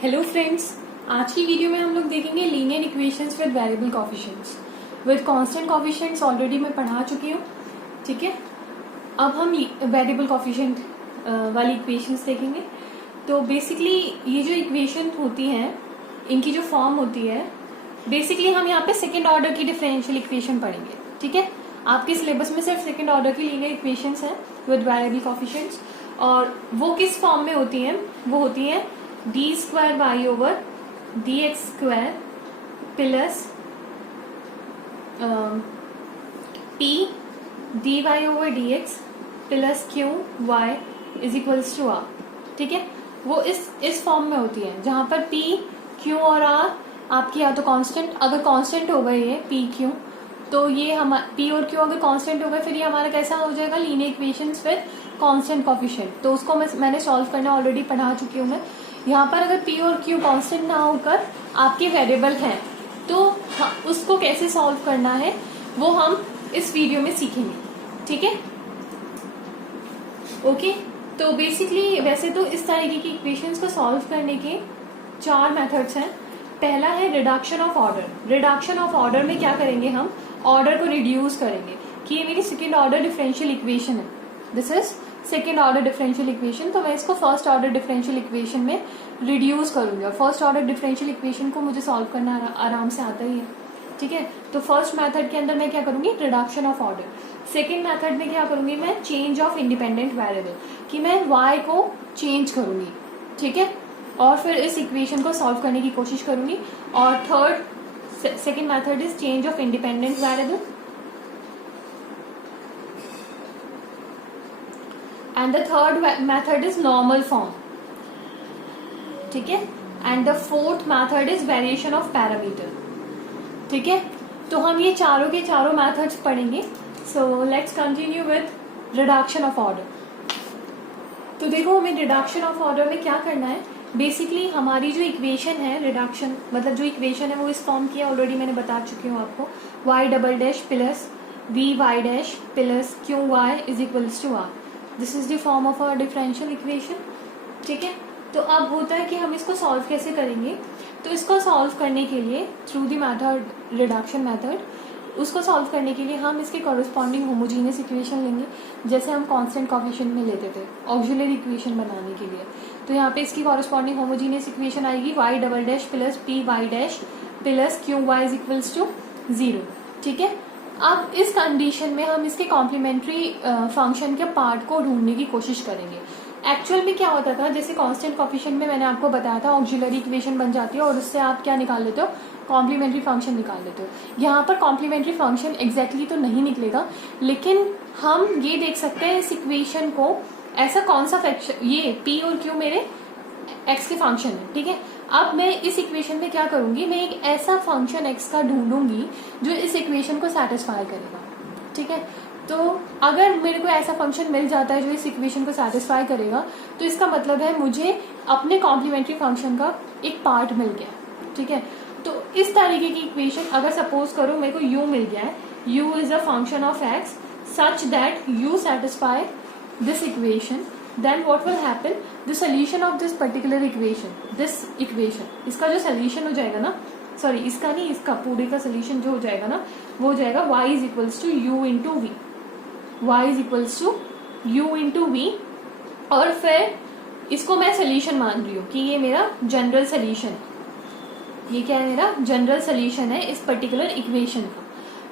Hello friends, आज की video में हम लोग देखेंगे linear equations with variable coefficients. With constant coefficients already मैं पढ़ा चुकी हूँ। ठीक है, अब हम वेरिएबल कोफिशिएंट वाली इक्वेशंस देखेंगे। तो बेसिकली ये जो इक्वेशन होती हैं, इनकी जो फॉर्म होती है, बेसिकली हम यहाँ पे सेकेंड ऑर्डर की डिफरेंशियल इक्वेशन पढ़ेंगे। ठीक है, आपके सिलेबस में सिर्फ सेकेंड ऑर्डर की लीनियर इक्वेशंस हैं विद वेरिएबल कोफिशिएंट्स, और वो किस फॉर्म में होती हैं? वो होती हैं d square y over d x square plus p d y over d x plus q y is equals to r. ठीक है, वो इस फॉर्म में होती है जहां पर पी क्यू और आर आपकी या तो कांस्टेंट, अगर कांस्टेंट हो गए ये पी क्यू, तो ये हम पी और क्यू अगर कांस्टेंट हो गए फिर ये हमारा कैसा हो जाएगा? Linear equations with constant coefficient. तो उसको मैंने सॉल्व करना ऑलरेडी पढ़ा चुकी हूँ मैं। यहाँ पर अगर पी और क्यू कांस्टेंट ना होकर आपके वेरिएबल हैं तो उसको कैसे सॉल्व करना है वो हम इस वीडियो में सीखेंगे। ठीक है, ओके। तो बेसिकली वैसे तो इस तरीके की इक्वेशंस को सॉल्व करने के 4 मेथड्स हैं। पहला है reduction of order. Reduction of order में क्या करेंगे? हम ऑर्डर को रिड्यूस करेंगे कि ये मेरी सेकेंड ऑर्डर डिफरेंशियल इक्वेशन है, this is second order differential equation, तो मैं इसको फर्स्ट ऑर्डर डिफरेंशियल इक्वेशन में रिड्यूस करूंगी। और फर्स्ट ऑर्डर डिफरेंशियल इक्वेशन को मुझे सॉल्व करना आराम से आता ही है। ठीक है, तो फर्स्ट मेथड के अंदर मैं क्या करूंगी? Reduction of order. Second method में क्या करूंगी? मैं चेंज ऑफ इंडिपेंडेंट वेरिएबल, कि मैं y को चेंज करूंगी। ठीक है, और फिर इस इक्वेशन को सॉल्व करने की कोशिश करूंगी। और third second method is change of independent variable, and the third method is normal form. ठीक है, and the fourth method is variation of parameter. ठीक है, तो हम ये चारों के चारों मेथड्स पढ़ेंगे। so let's continue with reduction of order. तो देखो, हमें रिडक्शन ऑफ ऑर्डर में क्या करना है? बेसिकली हमारी जो इक्वेशन है, रिडक्शन मतलब जो इक्वेशन है वो इस फॉर्म की है, ऑलरेडी मैंने बता चुकी हूँ आपको। y double dash plus v y dash plus q y is equals to r. This is the form of our differential equation. ठीक है, तो अब होता है कि हम इसको सॉल्व कैसे करेंगे? तो इसको सॉल्व करने के लिए through the method reduction method, उसको सॉल्व करने के लिए हम इसके कॉरेस्पॉन्डिंग होमोजीनियस इक्वेशन लेंगे, जैसे हम कांस्टेंट कोफिशिएंट में लेते थे ऑक्सिलरी इक्वेशन बनाने के लिए। तो यहाँ पे इसकी कॉरेस्पॉन्डिंग होमोजीनियस इक्वेशन आएगी y double dash plus p y dash plus q y is equals to 0। ठीक है, अब इस कंडीशन में हम इसके कॉम्प्लीमेंट्री फंक्शन के पार्ट को ढूंढने की कोशिश करेंगे। एक्चुअल में क्या होता था, जैसे कांस्टेंट कोफिशिएंट में मैंने आपको बताया था ऑक्सिलरी इक्वेशन बन जाती है और उससे आप क्या निकाल लेते हो? कॉम्प्लीमेंट्री फंक्शन निकाल लेते हो। यहाँ पर कॉम्प्लीमेंट्री फंक्शन एग्जैक्टली तो नहीं निकलेगा, लेकिन हम ये देख सकते हैं इस इक्वेशन को ऐसा कौन सा फंक्शन, ये पी और क्यू मेरे एक्स के फंक्शन है। ठीक है, अब मैं इस इक्वेशन में क्या करूंगी? मैं एक ऐसा फंक्शन एक्स का ढूंढूंगी जो इस इक्वेशन को सेटिस्फाई करेगा। ठीक है, तो अगर मेरे को ऐसा फंक्शन मिल जाता है जो इस इक्वेशन को सेटिस्फाई करेगा, तो इसका मतलब है मुझे अपने कॉम्प्लीमेंट्री फंक्शन का एक पार्ट मिल गया। ठीक है, तो इस तरीके की इक्वेशन अगर सपोज करो मेरे को u मिल गया है, u is a function of x such that u satisfy this equation, then what will happen? The solution of this particular equation, इसका जो solution हो जाएगा ना, सॉरी इसका नहीं, इसका पूरे का solution जो हो जाएगा ना, वो हो जाएगा y is equals to u into v, y is equals to u into v। और फिर इसको मैं solution मान रही हूँ कि ये मेरा जनरल solution, ये क्या है? मेरा जनरल solution है इस पर्टिकुलर इक्वेशन का।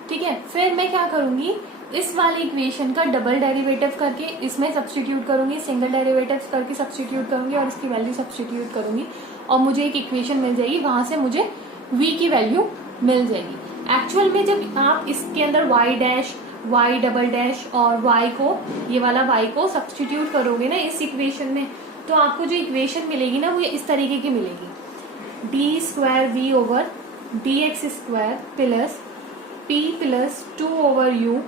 ठीक है, फिर मैं क्या करूंगी? इस वाले इक्वेशन का डबल डेरिवेटिव करके इसमें सब्स्टिट्यूट करूंगी, सिंगल डेरिवेटिव करके सब्स्टिट्यूट करूंगी और इसकी वैल्यू सब्स्टिट्यूट करूंगी और मुझे एक इक्वेशन मिल जाएगी, वहां से मुझे v की वैल्यू मिल जाएगी। एक्चुअल में जब आप इसके अंदर y dash, y double dash और y को, ये वाला y को सब्स्टिट्यूट करोगे ना इस इक्वेशन में, तो आपको जो इक्वेशन मिलेगी ना वो इस तरीके की मिलेगी, d square v over d x square plus p plus 2 over u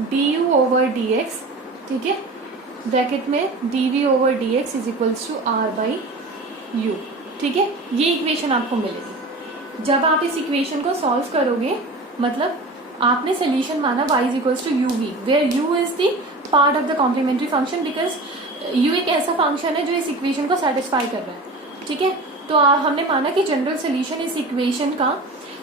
d u over d x. ठीक है, ब्रैकेट में d v over d x is equals to r by u. ठीक है, ये इक्वेशन आपको मिलेगी। जब आप इस इक्वेशन को सॉल्व करोगे, मतलब आपने सोल्यूशन माना y is equals to u v, where u is the part of the complementary function, because u एक ऐसा फंक्शन है जो इस इक्वेशन को सेटिस्फाई कर रहा है। ठीक है, तो हमने माना कि जनरल सोल्यूशन इस इक्वेशन का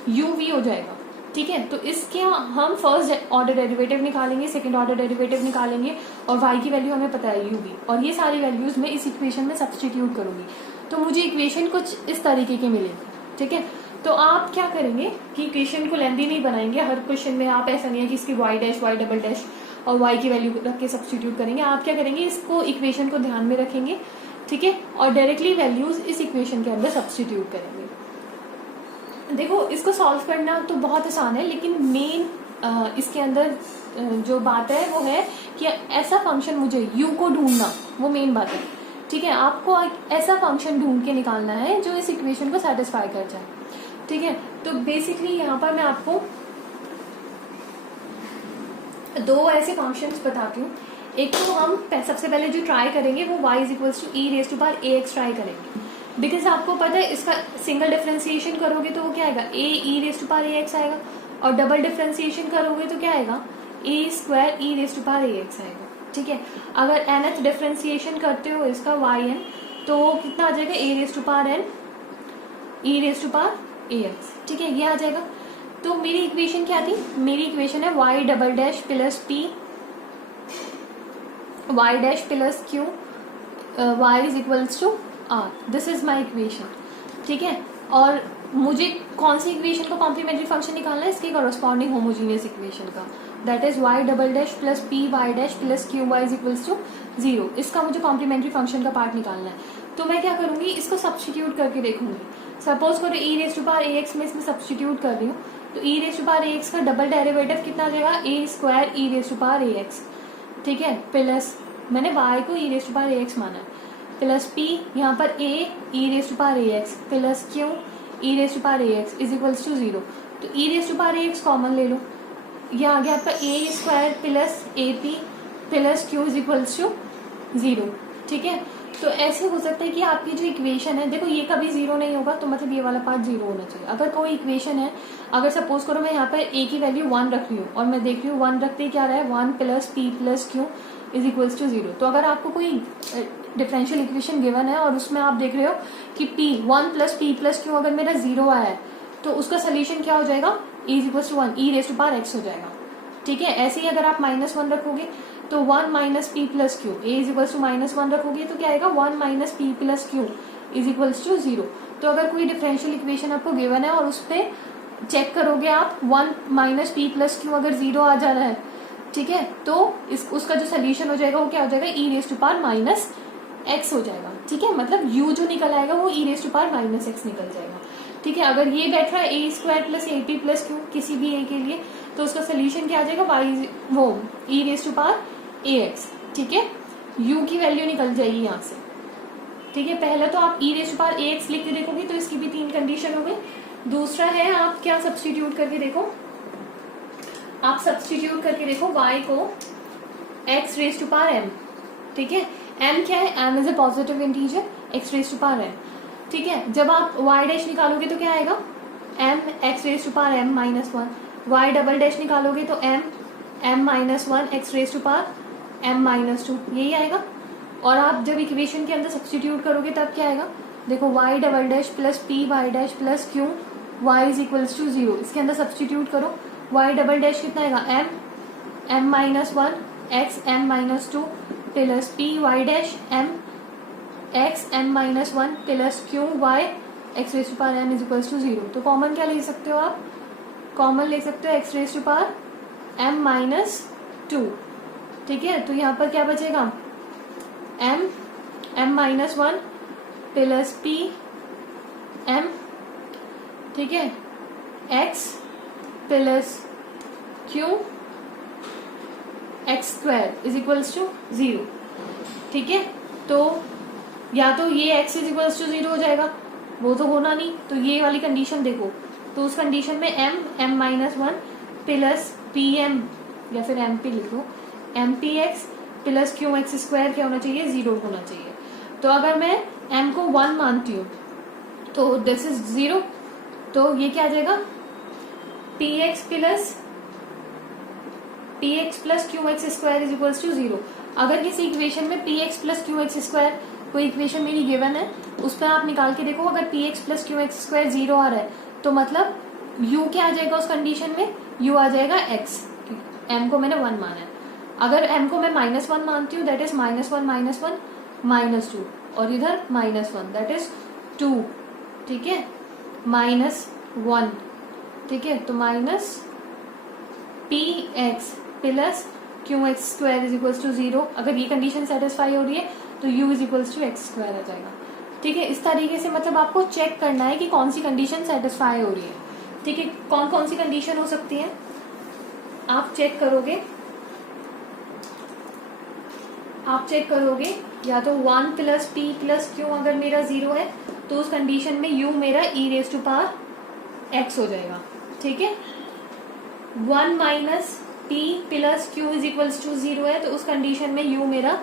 uv हो जाएगा, ठीक है। तो इसके हम फर्स्ट ऑर्डर डेरिवेटिव निकालेंगे, सेकंड ऑर्डर डेरिवेटिव निकालेंगे, और y की वैल्यू हमें पता है uv, और ये सारी वैल्यूज मैं इस इक्वेशन में सब्सटीट्यूट करूंगी, तो मुझे इक्वेशन कुछ इस तरीके की मिलेगी, ठीक है। तो आप क्या करेंगे कि इक्वेशन को लेंदी नहीं बनाएंगे, हर क्वेश्चन में आप ऐसा नहीं है कि इसकी y dash y double dash और y की वैल्यू रख के सब्सटीट्यूट करेंगे। आप क्या करेंगे, इसको इक्वेशन को ध्यान में रखेंगे, ठीक है, और डायरेक्टली वैल्यूज इस इक्वेशन के अंदर सब्सटीट्यूट करेंगे। देखो इसको सॉल्व करना तो बहुत आसान है, लेकिन मेन इसके अंदर जो बात है वो है कि ऐसा फंक्शन मुझे u को ढूंढना, वो मेन बात है, ठीक है। आपको ऐसा फंक्शन ढूंढ के निकालना है जो इस इक्वेशन को सेटिस्फाई कर जाए, ठीक है। तो बेसिकली यहाँ पर मैं आपको दो ऐसे फंक्शंस बताती हूँ। एक तो हम सबसे पहले जो ट्राई करेंगे वो y is equals to e raise to power ax try करेंगे, बिकॉज आपको पता है इसका सिंगल डिफरेंशिएशन करोगे तो वो क्या आएगा, a e raise to power ax आएगा, और डबल डिफरेंशिएशन करोगे तो क्या आएगा, a square e raise to power ax आएगा, ठीक है। अगर nth डिफरेंशिएशन करते हो इसका yn, तो वो कितना आ जाएगा, a raise to power n e raise to power ax, ठीक है, ये आ जाएगा। तो मेरी इक्वेशन क्या थी, मेरी इक्वेशन है y double dash plus p y dash plus q y is equals to r, this is my equation, ठीक है। और मुझे कौन सी इक्वेशन का कॉम्प्लीमेंट्री फंक्शन निकालना है, इसकी कॉरस्पॉन्डिंग होमोजीनियस इक्वेशन का, that is y double dash plus p y dash plus q y is equals to 0, इसका मुझे कॉम्प्लीमेंट्री फंक्शन का पार्ट निकालना है। तो मैं क्या करूंगी, इसको सब्सटीट्यूट करके देखूंगी। सपोज करो e raise to power ax में इसमें सब्सटीट्यूट कर रही हूँ, तो e raise to power ax का डबल डेरिवेटिव कितना आ जाएगा, a square e raise to power ax, ठीक है, प्लस मैंने y को e raise to power ax माना है, प्लस p यहाँ पर a e raise to power ax plus q e raise to power ax is equals to 0। तो e raise to power ax common ले लो, यह आ गया आपका a square plus ap plus q is equals to 0, ठीक है। तो ऐसे हो सकता है कि आपकी जो इक्वेशन है, देखो ये कभी 0 नहीं होगा, तो मतलब ये वाला पार्ट 0 होना चाहिए। अगर कोई इक्वेशन है, अगर सपोज करो मैं यहाँ पर a की वैल्यू 1 रख रही हूँ और मैं देख रही हूँ 1 रखते ही क्या रहा है, 1 plus p plus q is equals to 0। तो अगर आपको कोई डिफरेंशियल इक्वेशन गिवन है और उसमें आप देख रहे हो कि p 1 plus p plus q अगर मेरा 0 आया है, तो उसका सोल्यूशन क्या हो जाएगा, e is equals to 1 e raise to power x हो जाएगा, ठीक है। ऐसे ही अगर आप -1 रखोगे तो 1 minus p plus q, a is equals to -1 रखोगे तो क्या आएगा, 1 minus p plus q is equals to 0। तो अगर कोई डिफरेंशियल इक्वेशन आपको गिवन है और उस पर चेक करोगे आप 1 माइनस पी प्लस क्यू अगर 0 आ जा रहा है, ठीक है, तो उसका जो सोल्यूशन हो जाएगा वो क्या हो जाएगा, E raise to power minus X हो जाएगा, ठीक है। मतलब यू जो निकल आएगा वो E raise to power minus X निकल जाएगा, ठीक है। अगर ये बैठ रहा है A square plus A P plus Q किसी भी ए के लिए, तो उसका सोल्यूशन क्या आ जाएगा, वाई वो E raise to power A X, ठीक है। u की वैल्यू निकल जाएगी यहाँ से, ठीक है। पहले तो आप E raise to power A X लिख के देखोगे तो इसकी भी 3 कंडीशन हो गई। दूसरा है आप क्या सब्सटीट्यूट करके देखो, आप सब्सटीट्यूट करके देखो y को x raise to power m, ठीक है। m क्या है, m is a positive integer, x raise to power m, ठीक है। जब आप y डैश निकालोगे तो क्या आएगा, m x raise to power m minus 1, y double dash निकालोगे तो m minus 1 x raise to power m minus 2, यही आएगा। और आप जब इक्वेशन के अंदर सब्सटीट्यूट करोगे तब क्या आएगा, देखो y double dash plus p y dash plus q y is equals to 0, इसके अंदर सब्सटीट्यूट करो, y डबल डैश कितना आएगा, m minus 1 x m minus 2 plus p y dash m x m minus 1 plus q y x raise to power m is equals to 0। तो common क्या ले सकते हो आप, कॉमन ले सकते हो x raise to power m minus 2, ठीक है। तो यहाँ पर क्या बचेगा, m minus 1 plus p m, ठीक है, x plus q x square is equals to 0, ठीक है। तो या तो ये x इज इक्वल्स टू 0 हो जाएगा, वो तो होना नहीं, तो ये वाली कंडीशन देखो, तो उस कंडीशन में m minus 1 plus p m या फिर एम पी लिखो, m p x plus q x square क्या होना चाहिए, 0 होना चाहिए। तो अगर मैं m को 1 मानती हूँ तो दिस इज 0, तो ये क्या आ जाएगा, p x plus q x square is equals to 0। अगर किसी इक्वेशन में p x plus q x square कोई इक्वेशन मेरी गिवन है, उस पर आप निकाल के देखो, अगर p x plus q x square 0 आ रहा है तो मतलब u क्या आ जाएगा उस कंडीशन में, u आ जाएगा x, m को मैंने 1 माना है। अगर m को मैं -1 मानती हूँ, दैट इज -1 -2, और इधर -1 दैट इज 2, ठीक है, -1, ठीक है, तो minus p x plus q x square is equals to 0। अगर ये कंडीशन सेटिस्फाई हो रही है तो u is equals to X square आ जाएगा, ठीक है। इस तरीके से मतलब आपको चेक करना है कि कौन सी कंडीशन सेटिस्फाई हो रही है, ठीक है। कौन कौन सी कंडीशन हो सकती है आप चेक करोगे, या तो 1 प्लस पी प्लस क्यू अगर मेरा 0 है तो उस कंडीशन में u मेरा e raise to power x हो जाएगा, ठीक है। 1 minus p plus q is equals to 0 है तो उस कंडीशन में u मेरा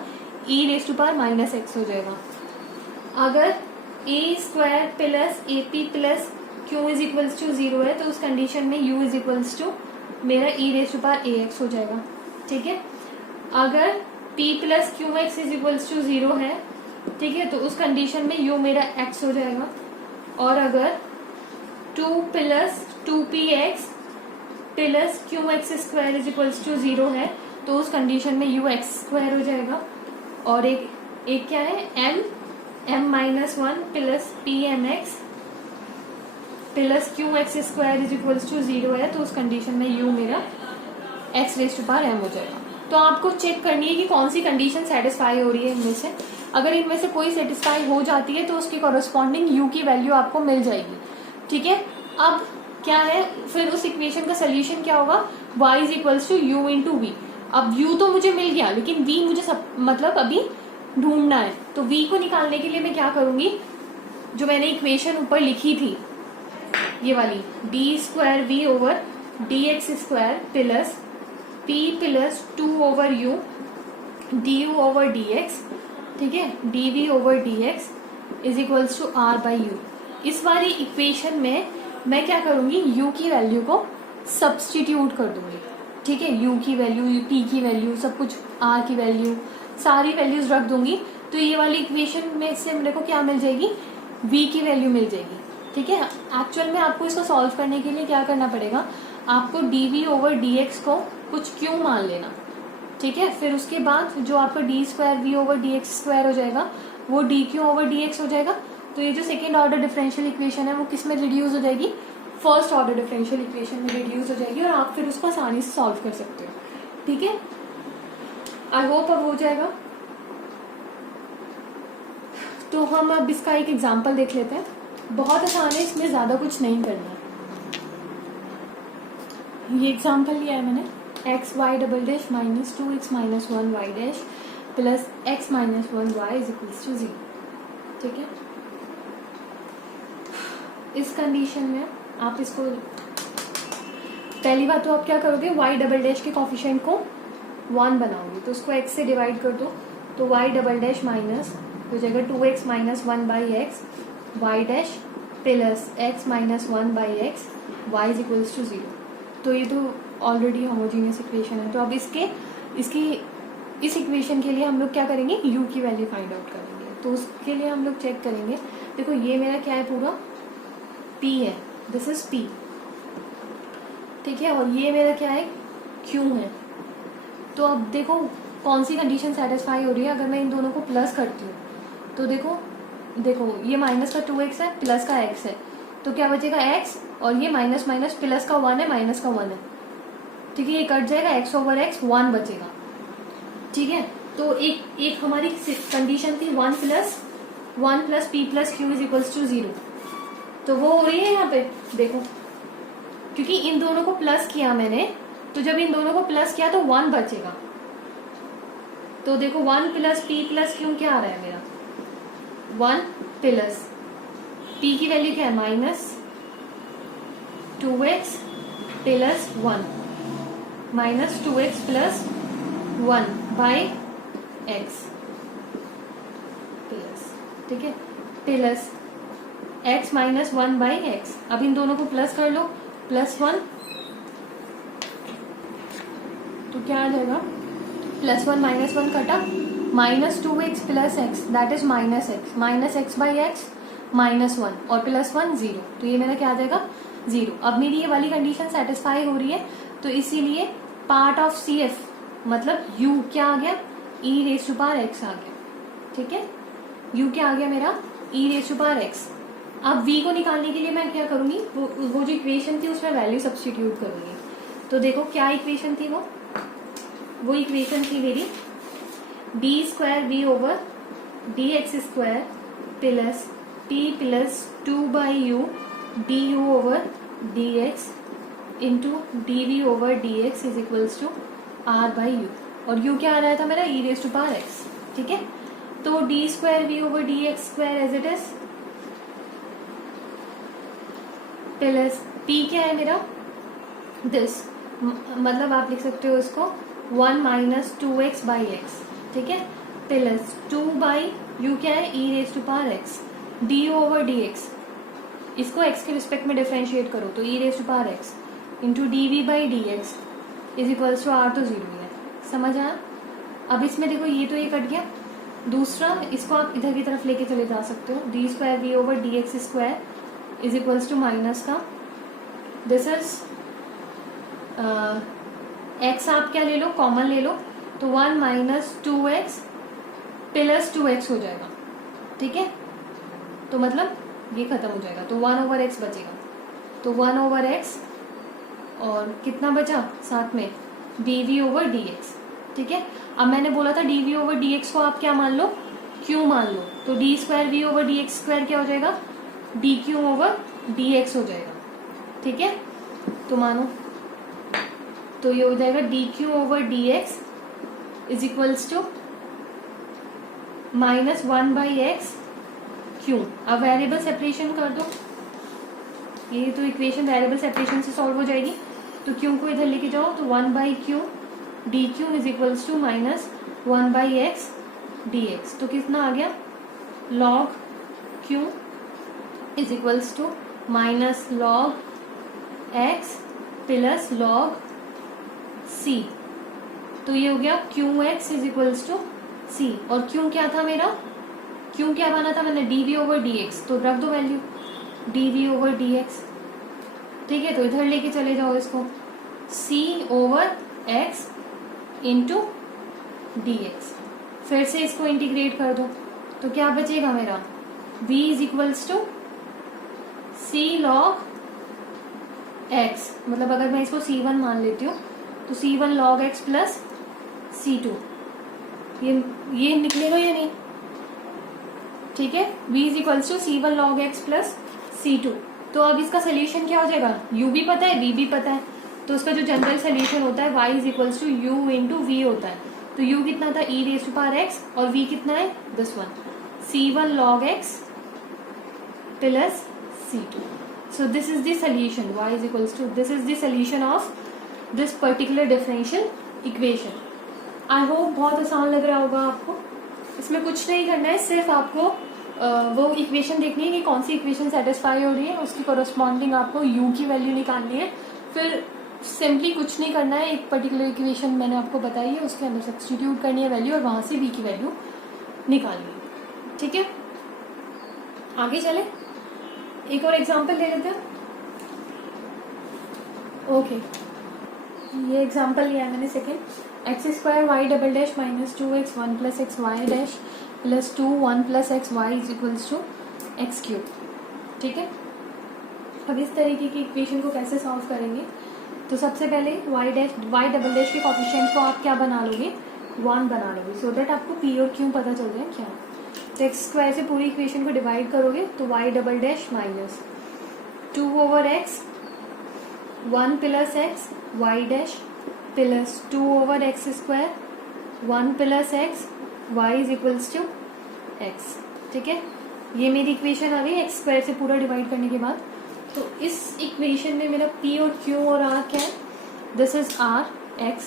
e raise to power -x हो जाएगा। अगर a square plus A P plus q is equals to 0 है तो उस कंडीशन में u इज इक्वल्स टू मेरा e raise to power ax हो जाएगा, ठीक है। अगर p plus q x is equals to 0 है, ठीक है, तो उस कंडीशन में u मेरा x हो जाएगा। और अगर 2 plus 2px plus q x square is equals to 0 है तो उस कंडीशन में u x स्क्वायर हो जाएगा। और एक क्या है m -1 plus pmx plus q x square is equals to 0 है तो उस कंडीशन में u मेरा x raise to power m हो जाएगा। तो आपको चेक करनी है कि कौन सी कंडीशन सेटिस्फाई हो रही है इनमें से। अगर इनमें से कोई सेटिस्फाई हो जाती है तो उसकी कॉरेस्पॉन्डिंग u की वैल्यू आपको मिल जाएगी, ठीक है। अब क्या है, फिर उस इक्वेशन का सोल्यूशन क्या होगा, y is equals to u into v. अब u तो मुझे मिल गया लेकिन v मुझे मतलब अभी ढूंढना है, तो v को निकालने के लिए मैं क्या करूंगी, जो मैंने इक्वेशन ऊपर लिखी थी ये वाली, d square v over d x square plus p plus 2 over u d u over d x, ठीक है, d v over d x is equals to r by u. इस वाली इक्वेशन में मैं क्या करूंगी, u की वैल्यू को सब्सटीट्यूट कर दूंगी, ठीक है, u की वैल्यू, p की वैल्यू, सब कुछ, r की वैल्यू, सारी वैल्यूज रख दूंगी। तो ये वाली इक्वेशन में से मेरे को क्या मिल जाएगी, v की वैल्यू मिल जाएगी, ठीक है। एक्चुअल में आपको इसको सॉल्व करने के लिए क्या करना पड़ेगा, आपको dv ओवर dx को कुछ q मान लेना, ठीक है। फिर उसके बाद जो आपका d square v over d x square हो जाएगा वो d q over d x हो जाएगा। तो ये जो सेकेंड ऑर्डर डिफरेंशियल इक्वेशन है वो किस में रिड्यूस हो जाएगी, फर्स्ट ऑर्डर डिफरेंशियल इक्वेशन में रिड्यूस हो जाएगी और आप फिर उसको आसानी से सॉल्व कर सकते हो, ठीक है। आई होप अब हो जाएगा। तो हम अब इसका एक एग्जाम्पल देख लेते हैं, बहुत आसान है, इसमें ज्यादा कुछ नहीं करना है। ये एग्जाम्पल लिया है मैंने, x y double dash minus 2x minus 1 y dash plus x minus 1 y is equals to 0, ठीक है। इस कंडीशन में आप इसको, पहली बात तो आप क्या करोगे, y डबल डैश के कोफिशिएंट को 1 बनाओगे तो उसको x से डिवाइड कर दो, तो y डबल डैश माइनस हो जाएगा 2x minus 1 by x y dash plus x minus 1 by x y is equals to 0। तो ये तो ऑलरेडी होमोजीनियस इक्वेशन है। तो अब इस इक्वेशन के लिए हम लोग क्या करेंगे, u की वैल्यू फाइंड आउट करेंगे। तो उसके लिए हम लोग चेक करेंगे, देखो ये मेरा क्या है, पूरा p है, दिस इज p, ठीक है, और ये मेरा क्या है, q है। तो अब देखो कौन सी कंडीशन सेटिस्फाई हो रही है। अगर मैं इन दोनों को प्लस करती हूँ तो देखो ये माइनस का 2x है, प्लस का x है, तो क्या बचेगा x, और ये माइनस माइनस प्लस का 1 है, माइनस का 1 है, ठीक है, ये कट जाएगा, x ओवर x 1 बचेगा, ठीक है। तो एक हमारी कंडीशन थी 1 plus p plus q is equals to 0, तो वो हो रही है यहाँ पे, देखो क्योंकि इन दोनों को प्लस किया मैंने, तो जब इन दोनों को प्लस किया तो 1 बचेगा। तो देखो 1 प्लस p प्लस क्यू क्या आ रहा है मेरा, 1 प्लस p की वैल्यू क्या है, minus 2x plus 1 minus 2x plus 1 by x plus, ठीक है, plus x minus 1 by x. अब इन दोनों को प्लस कर लो, प्लस 1, तो क्या आ जाएगा, प्लस 1 माइनस 1 कटा -2x plus x that is minus x by x -1 और +1 0, तो ये मेरा क्या आ जाएगा 0। अब मेरी ये वाली कंडीशन सेटिस्फाई हो रही है, तो इसीलिए पार्ट ऑफ सी एफ मतलब u क्या आ गया e⁻x आ गया। ठीक है, u क्या आ गया मेरा e⁻x। अब v को निकालने के लिए मैं क्या करूंगी, वो जो इक्वेशन थी उसमें वैल्यू सब्स्टिट्यूट करूंगी। तो देखो क्या इक्वेशन थी, वो इक्वेशन थी मेरी d²v /dx² plus t plus 2/u du/dx into dv/dx is equals to r/u, और u क्या आ रहा था मेरा e⁻x। ठीक है, तो d²v/dx² as it is plus p क्या है मेरा दिस, मतलब आप लिख सकते हो इसको 1 - 2x/x। ठीक है, प्लस 2/u क्या है e⁻x du/dx, इसको x के रिस्पेक्ट में डिफरेंशिएट करो तो e⁻x into dv/dx is equals to r, तो 0 है। समझ आया? अब इसमें देखो ये तो ये कट गया, दूसरा इसको आप इधर की तरफ लेके चले जा सकते हो, d²v/dx² is equals to minus का दिस इज x आप क्या ले लो कॉमन ले लो, तो 1 - 2x प्लस 2x हो जाएगा। ठीक है, तो मतलब ये खत्म हो जाएगा, तो 1/x बचेगा, तो 1/x और कितना बचा साथ में dv/dx। ठीक है, अब मैंने बोला था dv/dx को आप क्या मान लो q मान लो, तो d²v/dx² क्या हो जाएगा dq/dx हो जाएगा। ठीक है, तो मानो तो ये हो जाएगा dq/dx is equals to -1/x q। अब वेरिएबल सेपरेशन कर दो, ये तो इक्वेशन वेरिएबल सेपरेशन से सॉल्व हो जाएगी, तो q को इधर लेके जाओ तो 1/q dq is equals to -1/x dx, तो कितना आ गया log q is equals to -log x plus log c, तो ये हो गया qx is equals to c, और q क्या था मेरा, q क्या बना था मैंने dv/dx, तो रख दो वैल्यू dv/dx। ठीक है, तो इधर लेके चले जाओ इसको c/x इंटू dx, फिर से इसको इंटीग्रेट कर दो, तो क्या बचेगा मेरा v is equals to c log x, मतलब अगर मैं इसको c1 मान लेती हूँ तो c1 log x plus c2, ये निकलेगा या नहीं। ठीक है, v is equals to c1 log x plus c2, तो अब इसका सोल्यूशन क्या हो जाएगा, u भी पता है v भी पता है, तो उसका जो जनरल सोल्यूशन होता है y is equals to u into v होता है, तो u कितना था e⁻x और v कितना है this one c1 log x plus c2, so this is the solution, y is equals to this is the solution of this particular differential equation। I hope बहुत आसान लग रहा होगा आपको, इसमें कुछ नहीं करना है, सिर्फ आपको वो इक्वेशन देखनी है कि कौन सी इक्वेशन सेटिस्फाई हो रही है, उसकी कोरस्पॉन्डिंग आपको u की वैल्यू निकालनी है, फिर सिंपली कुछ नहीं करना है, एक पर्टिकुलर इक्वेशन मैंने आपको बताई है उसके अंदर सब्स्टिट्यूट करनी है वैल्यू और वहां से v की वैल्यू निकालनी है। ठीक है, आगे चले, एक और एग्जाम्पल ले लेते हैं। ओके, ये एग्जाम्पल लिया मैंने second, x² y" - 2x 1 + xy' plus 2 1 + xy is equals to x³। ठीक है, अब इस तरीके की इक्वेशन को कैसे सॉल्व करेंगे, तो सबसे पहले y' के कोफिशिएंट को आप क्या बना लोगे 1 बना लोगे, सो दैट आपको p और q पता चल जाए क्या। तो x² से पूरी इक्वेशन को डिवाइड करोगे तो y" - 2/x 1 + x y' plus 2/x² 1 + x y is equals to x। ठीक है, ये मेरी इक्वेशन आ गई x² से पूरा डिवाइड करने के बाद। तो इस इक्वेशन में मेरा p और q और r क्या है, दिस इज r x,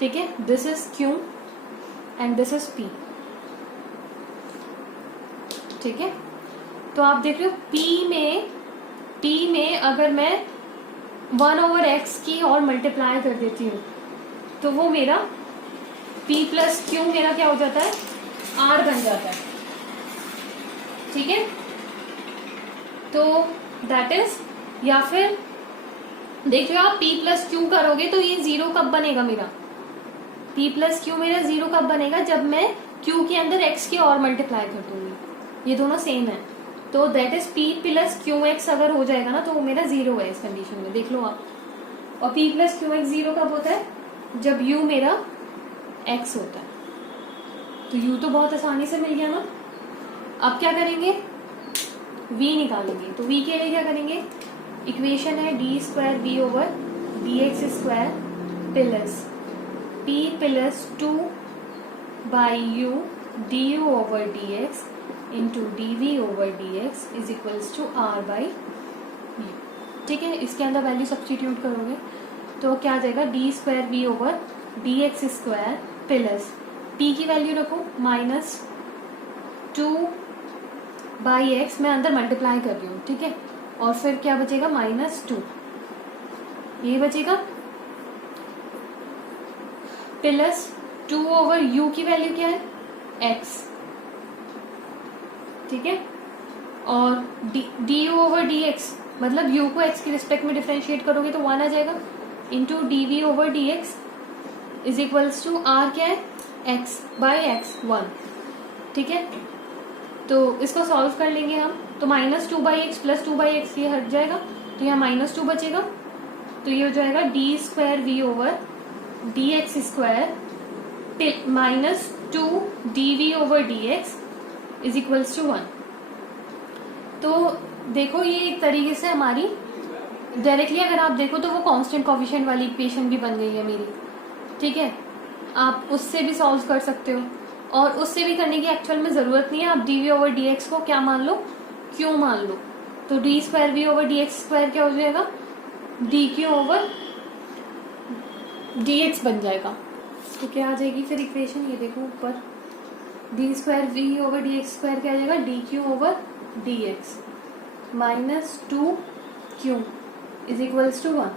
ठीक है, this is q and this is p। ठीक है, तो आप देख रहे हो p में अगर मैं 1/x की और मल्टीप्लाई कर देती हूँ तो वो मेरा p + q मेरा क्या हो जाता है आर बन जाता है, ठीक है। तो दैट इज, या फिर देख लो आप P प्लस क्यू करोगे तो ये जीरो कब बनेगा मेरा, P प्लस क्यू मेरा जीरो कब बनेगा, जब मैं Q के अंदर x के और मल्टीप्लाई कर दूंगी, ये दोनों सेम है। तो that is P plus q x अगर हो जाएगा ना तो वो मेरा जीरो है इस कंडीशन में, देख लो आप। और P plus q x zero कब होता है, जब U मेरा x होता है। तो U तो बहुत आसानी से मिल गया ना। अब क्या करेंगे, V निकालेंगे। तो V के लिए क्या करेंगे, इक्वेशन है d square v over d x square plus P plus 2 by U d u over d x into d v over d x is equals to r by u, ठीक है। इसके अंदर value substitute करोगे तो क्या आ जाएगा, d square v over d x square plus P की वैल्यू रखो माइनस 2 बाई एक्स, मैं अंदर मल्टीप्लाई कर रही हूँ, ठीक है। और फिर क्या बचेगा, -2, ये बचेगा प्लस 2 ओवर U की वैल्यू क्या है, x, ठीक है। और d u over d x, मतलब U को x की रिस्पेक्ट में डिफरेंशिएट करोगे तो 1 आ जाएगा, into d v over d x is equals to r क्या है, x बाई एक्स 1, ठीक है। तो इसको सॉल्व कर लेंगे हम, तो -2 by x plus 2 by x ये हट जाएगा, तो यहाँ -2 बचेगा। तो ये हो जाएगा d square v over d x square minus 2 d v over d x is equals to 1। तो देखो ये एक तरीके से हमारी डायरेक्टली अगर आप देखो तो वो कांस्टेंट कोफिशिएंट वाली इक्वेशन भी बन गई है मेरी, ठीक है। आप उससे भी सॉल्व कर सकते हो, और उससे भी करने की एक्चुअल में जरूरत नहीं है। आप d v over d x को क्या मान लो, क्यू मान लो। तो d square v over d x square क्या हो जाएगा, d q over d x बन जाएगा। तो क्या आ जाएगी फिर इक्वेशन, ये देखो ऊपर d square v over d x square क्या आ जाएगा, d q over d x minus 2 q is equals to 1,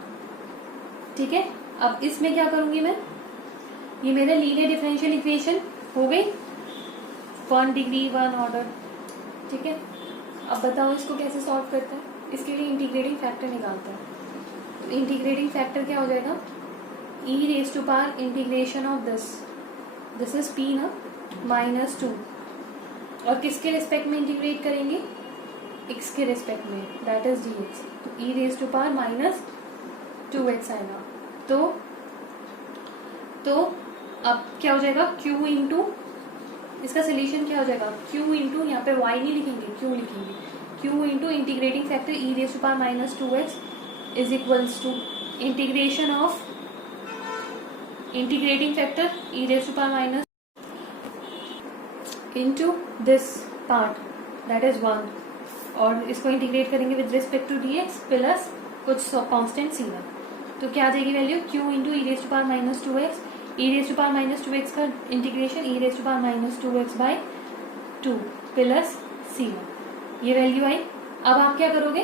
ठीक है। अब इसमें क्या करूंगी मैं, ये मेरे लीनियर डिफरेंशियल इक्वेशन हो गई 1 डिग्री 1 ऑर्डर, ठीक है। अब बताओ इसको कैसे सॉल्व करते हैं, इसके लिए इंटीग्रेटिंग फैक्टर निकालते हैं। तो इंटीग्रेटिंग फैक्टर क्या हो जाएगा, e raise to power integration of this is p ना, -2, और किसके रिस्पेक्ट में इंटीग्रेट करेंगे, x के रिस्पेक्ट में, दैट इज dx। तो e raise to power -2x आएगा। तो अब क्या हो जाएगा, q इंटू, इसका सोल्यूशन क्या हो जाएगा, q इंटू, यहाँ पे y नहीं लिखेंगे q लिखेंगे, q into integrating factor e raise to power -2x is equals to integration of integrating factor e raise to power minus into this part that is 1, और इसको इंटीग्रेट करेंगे with respect to dx plus कुछ constant c1। तो क्या आ जाएगी value, q into e raise to power -2x, e raise to power -2x का integration e raise to power -2x by 2 plus c1, ये वैल्यू आई। अब आप क्या करोगे,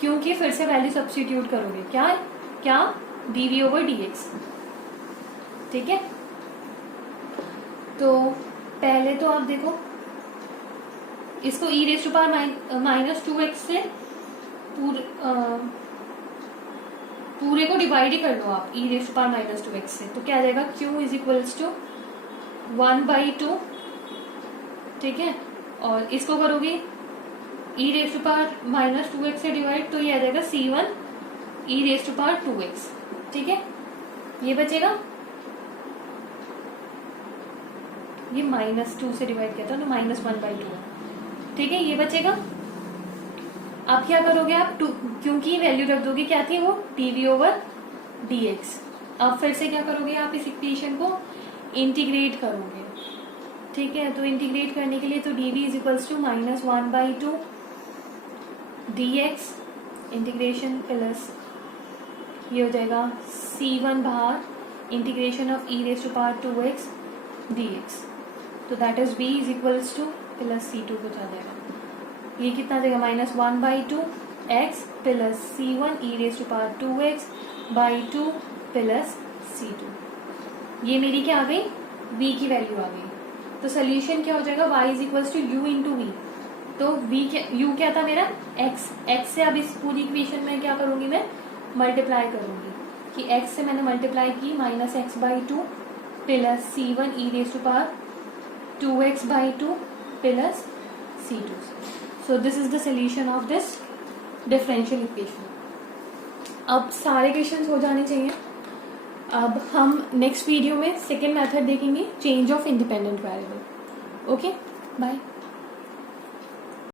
क्योंकि फिर से वैल्यू सब्स्टिट्यूट करोगे, क्या dv ओवर dx, ठीक है। तो पहले तो आप देखो इसको e raise to power -2x से पूरे को डिवाइड ही कर लो आप e raise to power -2x से, तो क्या आ जाएगा, q इज इक्वल्स टू 1/2, ठीक है। और इसको करोगे e raise to power -2x से डिवाइड, तो ये आ जाएगा c1 e raise to power 2x, ठीक है। ये बचेगा, ये -2 से डिवाइड किया था तो -1/2, ठीक है, ये बचेगा। अब क्या करोगे आप, क्योंकि वैल्यू रख दोगे, क्या थी वो, dv ओवर dx। अब फिर से क्या करोगे आप, इस इक्वेशन को इंटीग्रेट करोगे, ठीक है। तो इंटीग्रेट करने के लिए तो dv is equals to -1/2 dx integration plus ये हो जाएगा c1 बाहर integration of e raise to power 2x dx। तो that is b is equals to plus c2 कुछ आ जाएगा, ये कितना आ जाएगा, -1/2 x plus c1 e raise to power 2x by 2 plus c2। ये मेरी क्या आ गई, b की वैल्यू आ गई, तो सोल्यूशन क्या हो जाएगा, y is equal to u into v. तो v क्या, u क्या था मेरा x से अब इस पूरी इक्वेशन में क्या करूंगी मैं, मल्टीप्लाई करूंगी कि x से मैंने मल्टीप्लाई की minus x by two plus c1 e raise to power 2x by two plus c2। So this is the solution of this differential equation. अब सारे क्वेश्चंस हो जाने चाहिए। अब हम नेक्स्ट वीडियो में सेकेंड मेथड देखेंगे, change of independent variable. Okay, bye.